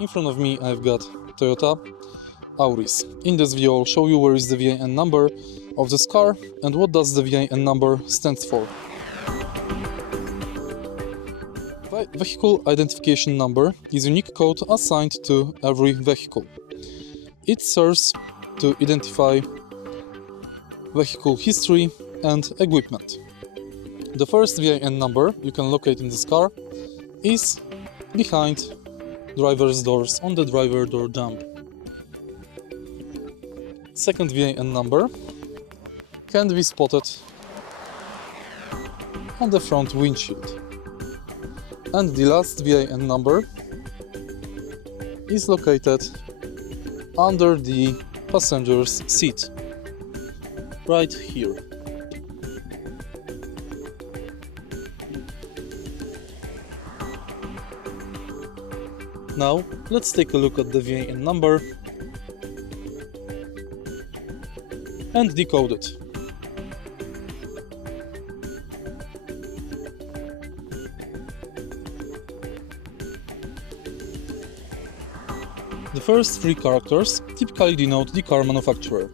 In front of me I've got Toyota Auris. In this video I'll show you where is the VIN number of this car and what does the VIN number stands for. Vehicle identification number is a unique code assigned to every vehicle. It serves to identify vehicle history and equipment. The first VIN number you can locate in this car is behind driver's doors on the driver door jump. Second VIN number can be spotted on the front windshield. And the last VIN number is located under the passenger's seat, right here. Now, let's take a look at the VIN number and decode it. The first three characters typically denote the car manufacturer.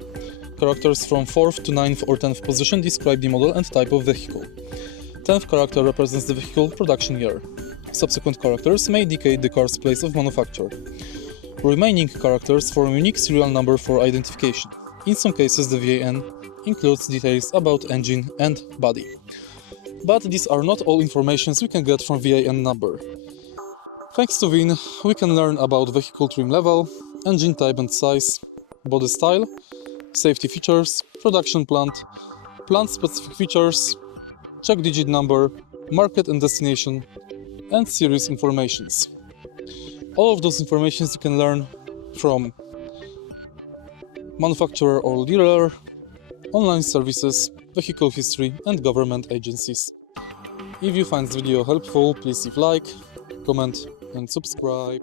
Characters from 4th to 9th or 10th position describe the model and type of vehicle. 10th character represents the vehicle production year. Subsequent characters may indicate the car's place of manufacture. Remaining characters form a unique serial number for identification. In some cases, the VIN includes details about engine and body. But these are not all informations we can get from VIN number. Thanks to VIN, we can learn about vehicle trim level, engine type and size, body style, safety features, production plant specific features, check digit number, market and destination, and series informations. All of those informations you can learn from manufacturer or dealer, online services, vehicle history, and government agencies. If you find this video helpful, please leave like, comment, and subscribe.